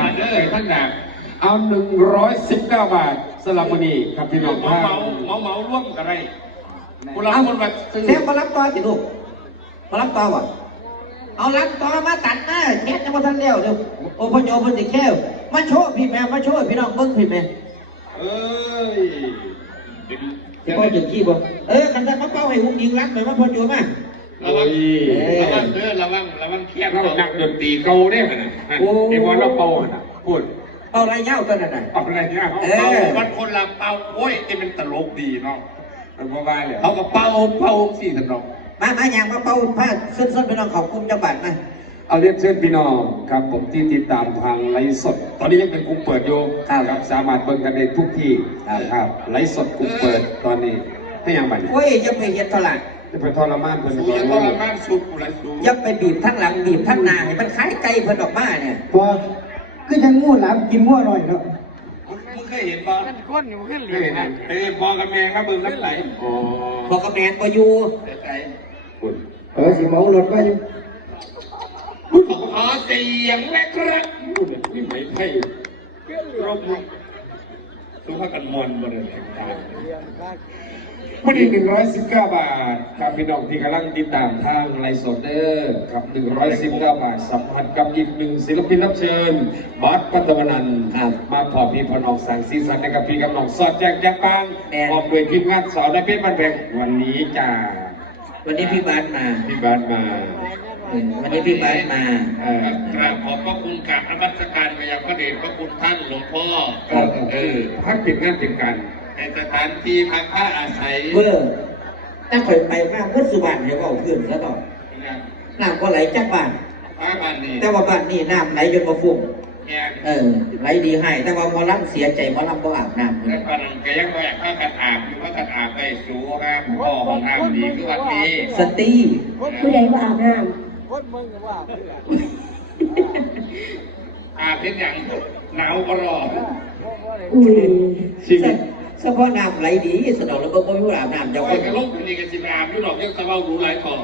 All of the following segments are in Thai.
นาเด้อท่านหนักเอาหนึ่งร้อยสิบเก้าบาทสลับมอนีครับพี่น้องเมาเมาเมาเมาร่วมกันไรคนละคนแบบเซฟมารับต่อสิลูกมารับต่อวะเอารับต่อมาตัดมาแค่จะมาทันเลี้ยวเดี๋ยวโอ้พ่อโยพ่อสิแค่มาโชว์พี่แม่มาโชว์พี่น้องเบิ้งพี่แม่เอ้ยเป็นที่พ่อจุดขี้บ่เออขันท่มาเป้าให้หุ้มยิงรักหน่อยมาพ่อโจมา ระวังระวังเด้อระวังระวังแคบเราหนักดนตรีเก่าได้ขนาดไอ้บอลเราเป่าอะพูดเอาไรเย้าตัวนั้นน่ะเอาอะไรเนี่ยเอเป่าอมันคนละเป่าโอ้ยที่เป็นตลกดีเนาะมันบ่ว่าเลยเขาก็เป่าเป่าสี่ตลกมามาอย่างมาเป้าผ้าส้นๆพี่น้องเขากลุ่มจังหวัดมาเอาเรียนเชิญพี่น้องครับผมที่ติดตามทางไลฟ์สด ตอนนี้ยังเป็นกลุ่มเปิดอยู่ครับสามารถเบิ่งกันได้ทุกที่ครับไลฟ์สดกลุ่มเปิดตอนนี้ให้ยังบัดนี้โอ้ยอย่าไปเฮ็ดเท่าไหร่ จะไปทรมานเพิ่นสูก่จะอนทรมานสุดกูไรสูอย่าไปบีบทั้งหลังบีบทั้งหน้าให้มันคล้ายไก่เพิ่นออกมาเนี่ยพอก็ยังงูหลามกินมั่วหน่อยเนาะมึงเคยเห็นป่ะก้นอยู่ขึ้นเลยนะเคยเห็นพอกับแม่ครับเบิ่งน้ำไหลอ๋อพอกระแมนบ่อยู่แต่ใจคุณเออสิเมารถว่าอยู่ขอเสียงแม่ครับพูดเนี่ยนี่ไม่ใช่รบรบสุภาพกันมวลบริเวณต่างวันนี้หนึ่งร้อย สิบเก้าบาทครับพี่น้องที่กำลังติดตามทางไลฟ์สดเด้อครับหนึ่งร้อยสิบเก้าบาท สัมพันธ์กับอีกหนึ่งศิลปินรับเชิญบอสปัตตวนันท์ครับมาพอพี่พอน้องสังสีสันนะครับพี่กับน้องสอดแจกแจกปังพร้อมด้วยทีมงานสาวได้เพชรบันแบงวันนี้จ้าวันนี้พี่บาสมาพี่บ้านมาอืมวันนี้พี่บาสมา เออกราบขอบพระคุณกราบนมัสการไปยังพระเดชพระคุณท่านหลวงพ่อ เออเออพักปิดงานปิดการในสถานที่พักผ้าอาศัยเมื่อถ้าข่อยไปมากพุทธสุบานเดี๋ยวก็เอาขึ้นแล้วต่อน้ำก็ไหลจากบ้านพระบ้านนี้แต่ว่าบ้านนี่น้ำไหลจนมาฟุ้งแง่เออไหลดีให้ แต่ว่าหมอลำเสียใจหมอลำบ่อาบน้ำแล้วปนังก็ยังแหวกผ้ากันอาบอยู่ผ้ากันอาบไปสูงามพ่อของน้ำดีคือวันนี้สตีผู้ใดว่าอาบน้อาบเป็นอย่างหนาวก็รอำอุ้ยชีวิต เฉพาะน้ำไหลดีสนองแล้วก็บ่มีผู้อาบน้ำเจ้าคคนนกระลงคนนี้กันสิไปอาบอยู่ดอกยังสบายรู้หลายต่อ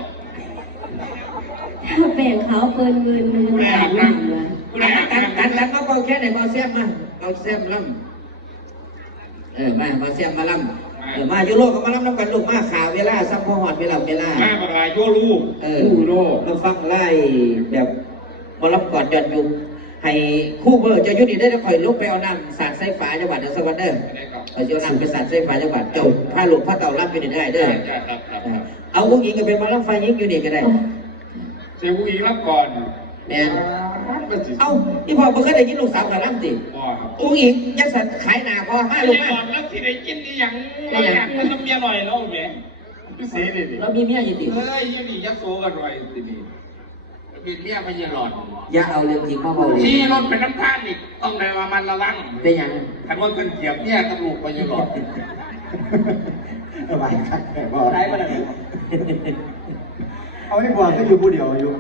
ถ้าแบ่งเขาเปินเงินมือไม่อาบน้ำวะผู้ใดอาบตันน้ำตันแล้วก็เบาแค่ไหนเบาแซมมาเบาแซมลำเออมาเบาแซมมาลำเออมาอยู่โลกก็มาลำน้ำกันลูกมาข่าวเวลาซ้ำพอหอดเวลาเวลามาบรายโยลูกเออคู่โลก เราฟังไล่แบบบอลำก่อนยอดยุง ให้คู่เบอร์จะยุติได้แล้วคอยลุกไปเอาน้ำสาดไส้ฝาจังหวัดนครสวรรค์เด้อเอาเจ้าน้ำไปสาดไส้ฝาจังหวัดเจ้าผ้าหลวงผ้าเต่ารับอยู่นี่ได้เด้อครับครับเอาพวกนี้ก็เป็นมาลำไฟยิงอยู่นี่ก็ได้เจ้าผู้หญิงรับก่อนเนี่ยมันสิเอาที่พ่อเพิ่งเคยได้ยินลูกสาวกับลำสิบ่ครับอุ้งอิงยักษ์สันขายหนาพอมาไอ้ลูลูกกมาก่อนแล้วที่ได้กินนี่ยังเราอยากมันน้ำเมียหน่อยแล้วแหมพี่สีนี่ดิเรามีเมียอยู่ติเฮ้ยยังนี่ยักโซกันหน่อยทีนี้ เป็นเมียพญาหลอดอย่าเอาเรื่องจริงมาเบาเลยที่รถเป็นน้ำท่านอีกต้องในว่ามันระวังเป็นอย่างถ้าว่าเป็นเหยียบเนี่ยตำรวจพญาหลอดสบายครับแต่ว่าได้มาแล้วเอาไม่บอกก็อยู่ผู้เดียวอยู่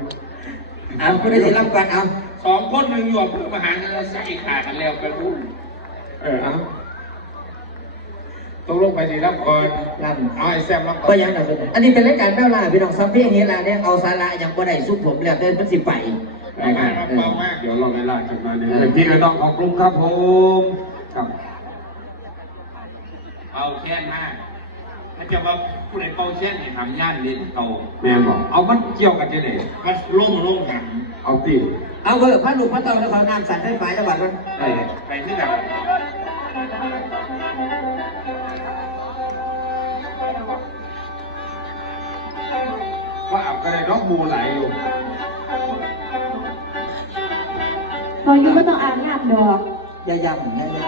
เอาคุณได้สิรับก่อนเอาสองคนหนึ่งอยู่อำเภอมหาชัยใส่ขากันแล้วไปรุ่นเออเอา ตกลงไปสิรับก่อนลำเอาไอ้แซมรับก่อก็นยังหนักเป็นอันนี้เป็นรายการแม่ลาพี่น้องซัมเพียงเฮลาเนี่ยเอาสาระอย่างบ่ได้สุดผมแล้วเดินมันสิไปไปมากครับเบามากเดี๋ยวเราเวลาจะมาเนี่ยเป็นพี่กับน้องของกลุ่มครับผมครับเอาแค่หน้าถ้าจะว่าผู้ใดเป่าเช่นให้ทำย่านลิ้นโตแม่บอกเอามันเกี่ยวกันจะไหนมันล่งล่งกันเอาตีเอาเบอร์พระลูกพระเต่าแล้วเขาน้ำสั่นไฟฟ้าจังหวัดมันไปไปที่ไหน ว่าอาบก็ได้น้องมูไหลอยู่ตอนนี้ก็ต้องอาบน้ำดอกอย่าย่ำอย่าย่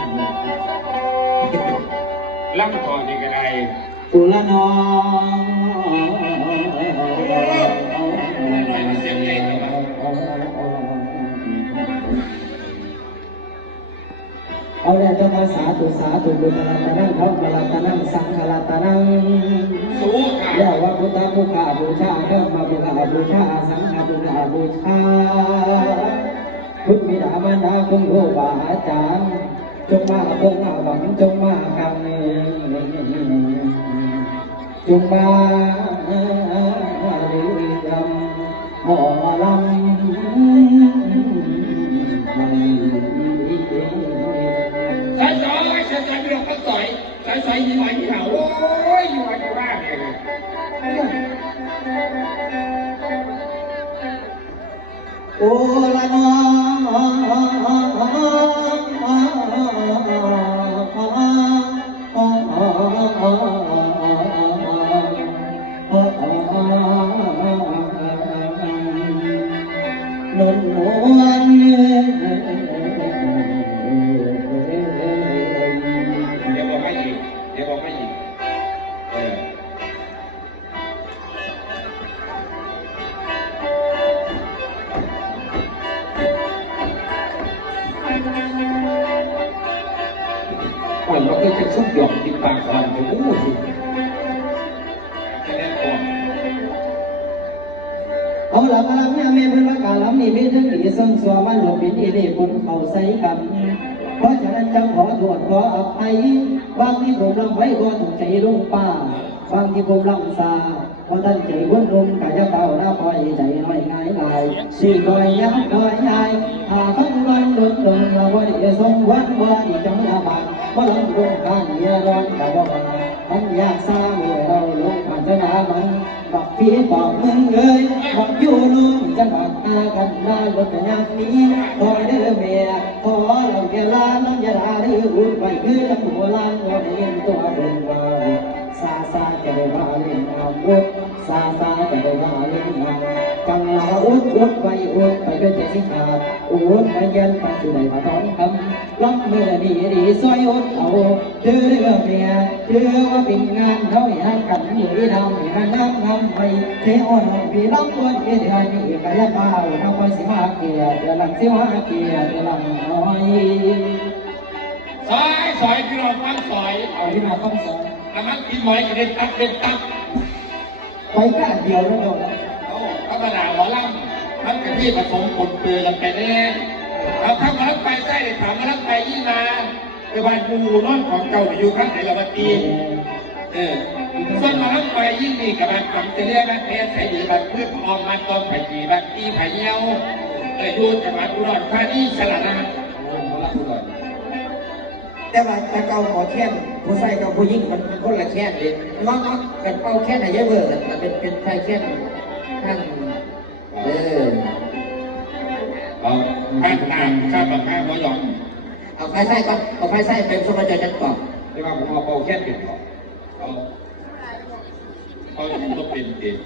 ล่ำก่อนนี่ก็ได้ปุระนอง เอาแล้วเจ้ามาสาธุสาธุบุญรัตนังเขากรัตนังสังฆรัตานังสู้ค่ะเรียกว่าพุทธภูขาบูชาเริ่มมาบูชาบูชาสังฆบูชาบูชาพุทธบิดามารดาคุณครูบาอาจารย์จงมาคงอหวังจงมาคำนี้จงมาเรียมหมอลำ สายสายยี่หวยี่เหาโอ้ยยี่ไหวยี่ว่าเนี่ยโอ้ละน้อง เอาละมาลำเนี่ยแม่เพิ่นว่ากาลำนี่มีทั้งดีซึ่งสัวมันหลบปินอีนี่คนเขาใส่กันเพราะฉะนั้นจำขอโทษขออภัยบางที่ผมลำไว้ก็ถูกใจลุงป้าบางที่ผมลำซาเพราะท่านใจวุ่นลมกะจะเดาหน้าปล่อยใจไม่ง่ายลายสี่ลอยยักลอยยายหาฟังวันลดลงเราวันนี้ทรงวันวันจังหน้าบานว่าลำลงการเยียร้อนกะว่า นอยากสร้างเราลงผ่านจะนามันบอกพี่บอกมึงเอ้ยบอกอยู่ลุงจะบอกตากันหน้ารถกันอย่างนี้คอยเด้อเมียขอเราเกล้าน้ำยาดาหรืออุ่นไว้คือลำหัวล้านว่าเห็นตัวเป็นวาซาซาจะได้มาเล่นน้ำวุดซาซาจะได้มาเล่นน้ำกังลาอุดอุดไปอุดไปด้วยใจสิขาดอุดไปเย็นไปสู่ได้มาท้องคำ รับมือดีดีซอยอุดเอาเดือเรื่องเมียเดือว่าเป็นงานเขาอยากกันอยู่ที่น้ำมันน้ำงำไปเทอ่อนพี่รับตัวเดือนนี้ก็ยัดมาทำไปสิมาเกียเดือนหลังสิมาเกียเดือนหลังน้อยซอยซอยพี่น้องฟังซอยเอาที่มาข้อสองน้ำมันกินหมอยกินเด็ดตักเด็ดตักไปกะเดียวแล้วโดนโอ้ธรรมดาหมอลำทั้งกับที่ผสมปนเปื้อนกันไปแน่ เอาข้างมาลังไปไส้เลยถามมาลังไปยี่มาไปบ้านกูนอนของเก่าอยู่ข้างไหนละวันตีเออส่นมาลังไปยิ่งนี่กับบ้านผมจะเรียกบ้านแพ้ใส่หรือบ้านเพื่อออมมาตอนไผ่จีบ้านตีไผ่เงี้ยวเออดูจังหวัดอุดรธานีสลัดนะแต่ว่าแต่เก่าขอแค่นผู้ใส่กับผู้หญิงมันคนละแค่นเลยน้องๆกันเป่าแค่นไหนเยอะเบอร์มันเป็นเป็นใครแค่นท่าน ข้างทางข้ามปากข้ามหัวหยอนเอาใครใส่ก่อนเอาใครใส่เป็นสมบัติจันทร์ก่อนแต่ว่าผมเอาเบาแค่เป็นก่อนเอาเขาต้องเป็นเอง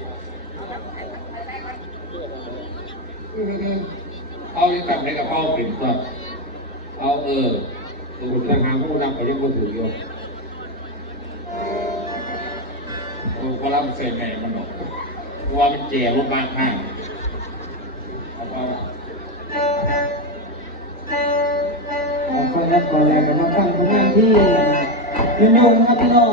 เอายังกลับในกระเพราเป็นตัวเอาเออสมุนทางหางผู้นำก็ยังบ่ถืออยู่โอ้ก็รับเส้นแม่มันหรอกว่ามันแจ่ลงบ้างข้างเอาเอา ขอรับก่อนแรกก็มาฟังผลงานที่ยืนงงครับพี่น้อง